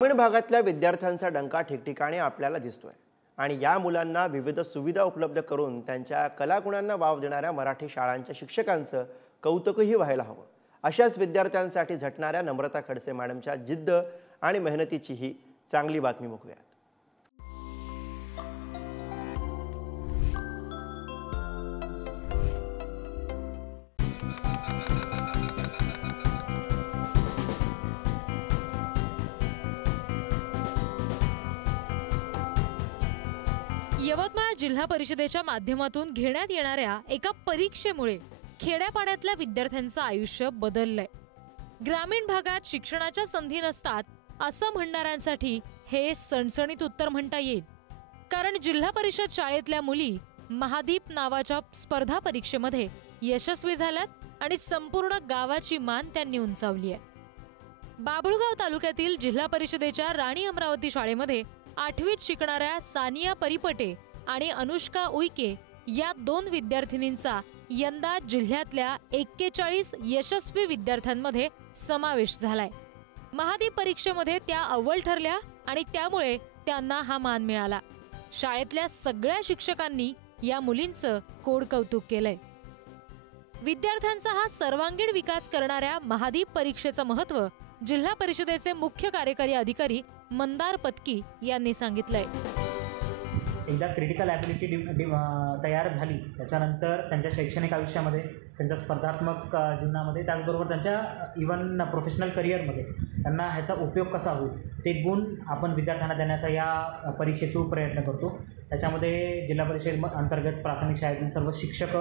ग्रामीण भागातल्या विद्यार्थ्यांचा डंका ठिकठिकाणी आपल्याला दिसतोय आणि या मुलांना विविध सुविधा उपलब्ध करून त्यांच्या कलागुणांना वाव देणाऱ्या मराठी शाळांच्या शिक्षकांचं कौतुकही व्हायला हवं। अशाच विद्यार्थ्यांसाठी झटणाऱ्या नम्रता खडसे मॅडमच्या जिद्द आणि मेहनतीची ही चांगली बातमी बघूया। यवतमाळ जिल्हा परिषदेच्या माध्यमातून घेण्यात येणाऱ्या एका परीक्षेमुळे खेड्यापाड्यातल्या विद्यार्थ्यांचं आयुष्य बदललंय। ग्रामीण भागात शिक्षणाच्या संधी नसतात असं म्हणणाऱ्यांसाठी हे सणसणीत उत्तर म्हणता येईल, कारण जिल्हा परिषद शाळेतल्या मुली महादीप नावाच्या स्पर्धा परीक्षेमध्ये यशस्वी झाल्यात आणि संपूर्ण गावाची मान त्यांनी उंचावली आहे। बाभुळगाव तालुक्यातील जिल्हा परिषदेच्या राणी अमरावती शाळेमध्ये 8वीत शिकणाऱ्या सानिया परिपटे आणि अनुष्का उईके या दोन विद्यार्थिनींचा यंदा जिल्ह्यातल्या 41 यशस्वी विद्यार्थ्यांमध्ये समावेश झालाय। महादीप परीक्षेमध्ये त्या अव्वल ठरल्या आणि त्यामुळे त्यांना हा मान मिळाला। शाळेतल्या सगळ्या शिक्षकांनी या मुलींचं कोड कौतुक केलंय। विद्यार्थ्यांचा हा सर्वांगीण विकास करणाऱ्या महादीप परीक्षेचं महत्त्व जिल्हा परिषदेचे मुख्य कार्यकारी अधिकारी मंदार पत्की यांनी सांगितलंय। एकदा क्रिटिकल ॲबिलिटी तयार झाली त्याच्यानंतर त्यांच्या शैक्षणिक आयुष्यामध्ये, त्यांच्या स्पर्धात्मक जीवनामध्ये, त्याचबरोबर त्यांच्या इवन प्रोफेशनल करिअरमध्ये त्यांना ह्याचा उपयोग कसा होईल ते गुण आपण विद्यार्थ्यांना देण्याचा या परीक्षेतून प्रयत्न करतो। त्याच्यामध्ये जिल्हा परिषद अंतर्गत प्राथमिक शाळेतील सर्व शिक्षक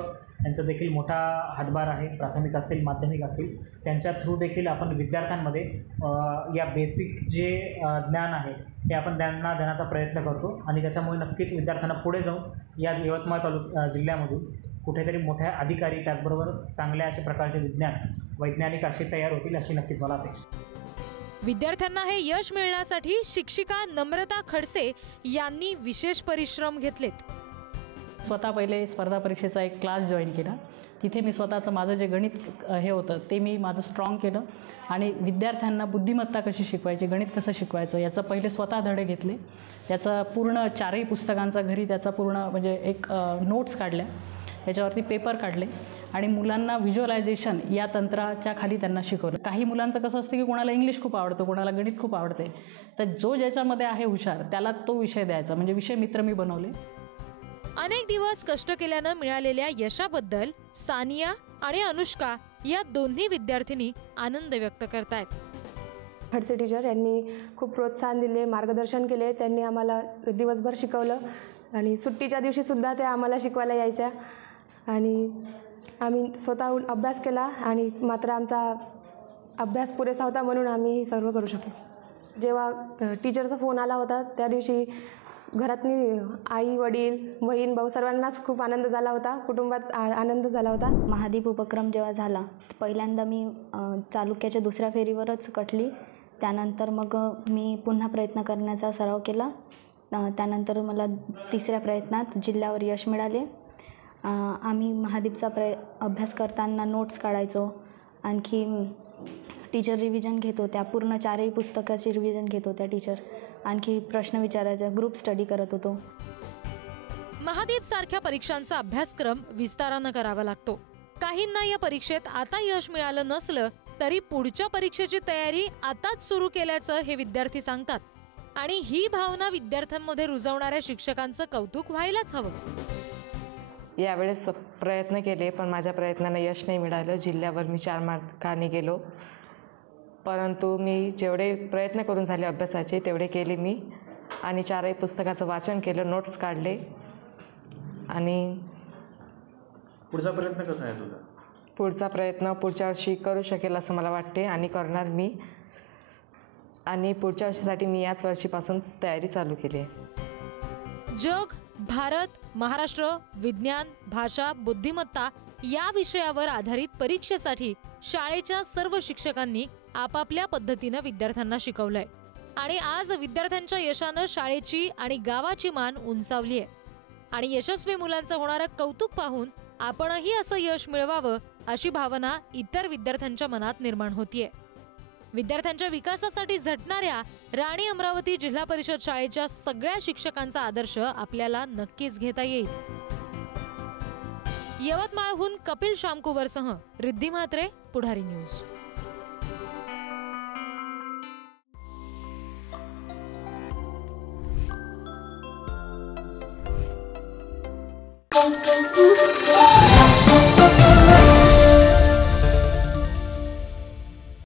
यांचा देखील मोठा हातभार आहे। प्राथमिक असतील, माध्यमिक असतील, त्यांच्या थ्रू देखील आपण विद्यार्थ्यांमध्ये या बेसिक जे ज्ञान आहे हे आपण त्यांना देण्याचा प्रयत्न करतो आणि त्याच्यामुळे नक्कीच विद्यार्थ्यांना पुढे जाऊन या यवतमाळ जिल्ह्यामधून कुठेतरी मोठ्या अधिकारी, त्याचबरोबर चांगल्या अशा प्रकारचे वैज्ञानिक असे तयार होतील अशी नक्कीच मला अपेक्षा। विद्यार्थ्यांना हे यश मिळण्यासाठी शिक्षिका नम्रता खडसे यांनी विशेष परिश्रम घेतलेत। स्वतः पहिले स्पर्धा परीक्षेचा एक क्लास जॉईन केला। तिथे मी स्वतःचं माझं जे गणित हे होतं ते मी माझं स्ट्रॉंग केलं आणि विद्यार्थ्यांना बुद्धिमत्ता कशी शिकवायची, गणित कसं शिकवायचं याचं पहिले स्वतः धडे घेतले। त्याचं पूर्ण 4ही पुस्तकांचा घरी त्याचा पूर्ण म्हणजे एक नोट्स काढल्या, त्याच्यावरती पेपर काढले आणि मुलांना व्हिज्युअलायझेशन या तंत्राच्या खाली त्यांना शिकवलं। काही मुलांचं कसं असतं की कोणाला इंग्लिश खूप आवडतं, कोणाला गणित खूप आवडते, तर जो ज्याच्यामध्ये आहे हुशार त्याला तो विषय द्यायचा, म्हणजे विषय मित्र मी बनवले। अनेक दिवस कष्ट केल्यानं मिळालेल्या यशाबद्दल सानिया आणि अनुष्का या दोन्ही विद्यार्थिनी आनंद व्यक्त करतायत। खडसे टीचर यांनी खूप प्रोत्साहन दिले, मार्गदर्शन केले। त्यांनी आम्हाला दिवसभर शिकवलं आणि सुट्टीच्या दिवशी सुद्धा त्या आम्हाला शिकवायला यायच्या आणि आम्ही स्वतःहून अभ्यास केला आणि मात्र आमचा अभ्यास पुरेसा होता म्हणून आम्ही सर्व करू शकलो। जेव्हा टीचरचा फोन आला होता त्या दिवशी घरातली आई, वडील, बहीण, भाऊ सर्वांनाच खूप आनंद झाला होता, कुटुंबात आनंद झाला होता। महादीप उपक्रम जेव्हा झाला पहिल्यांदा मी तालुक्याच्या दुसऱ्या फेरीवरच कटली। त्यानंतर मग मी पुन्हा प्रयत्न करण्याचा सराव केला। त्यानंतर मला तिसऱ्या प्रयत्नात जिल्ह्यावर यश मिळाले। आम्ही महादीपचा अभ्यास करताना नोट्स काढायचो, आणखी टीचर रिव्हिजन घेत होत्या, पूर्ण 4ही पुस्तकाची रिव्हिजन घेत होत्या टीचर, आणखी प्रश्न विचारायचा, ग्रुप स्टडी करत होतो। महादीप सारख्या परीक्षांचा अभ्यासक्रम विस्तारानं करावा लागतो। काहींना या परीक्षेत आता यश मिळालं नसलं तरी पुढच्या परीक्षेची तयारी आताच सुरू केल्याचं हे विद्यार्थी सांगतात आणि ही भावना विद्यार्थ्यांमध्ये रुजवणाऱ्या शिक्षकांचं कौतुक व्हायलाच हवं। यावेळेस प्रयत्न केले पण माझ्या प्रयत्नांना यश नाही मिळालं। जिल्ह्यावर मी 4 मार्कांनी गेलो, परंतु मी जेवढे प्रयत्न करून झाले अभ्यासाचे तेवढे केले मी आणि 4ही पुस्तकाचं वाचन केलं, नोट्स काढले। आणि पुढचा प्रयत्न कसा आहे तुझा? पुढचा प्रयत्न पुढच्या वर्षी करू शकेल असं मला वाटते आणि करणार मी, आणि पुढच्या वर्षीसाठी मी याच वर्षीपासून तयारी चालू केली आहे। जग, भारत, महाराष्ट्र, विज्ञान, भाषा, बुद्धिमत्ता या विषयावर आधारित परीक्षेसाठी शाळेच्या सर्व शिक्षकांनी आपापल्या पद्धतीनं विद्यार्थ्यांना शिकवलंय आणि आज विद्यार्थ्यांच्या यशानं शाळेची आणि गावाची मान उंचावली आहे आणि यशस्वी मुलांचं होणारं कौतुक पाहून आपणही असं यश मिळवावं अशी भावना इतर विद्यार्थ्यांच्या मनात निर्माण होतीये। विद्यार्थ्यांच्या विकासासाठी झटणाऱ्या राणी अमरावती जिल्हा परिषद शाळेच्या सगळ्या शिक्षकांचा आदर्श आपल्याला नक्कीच घेता येईल. यवतमाळहून कपिल शामकुवरसह रिद्धी म्हात्रे, पुढारी न्यूज. Thank you.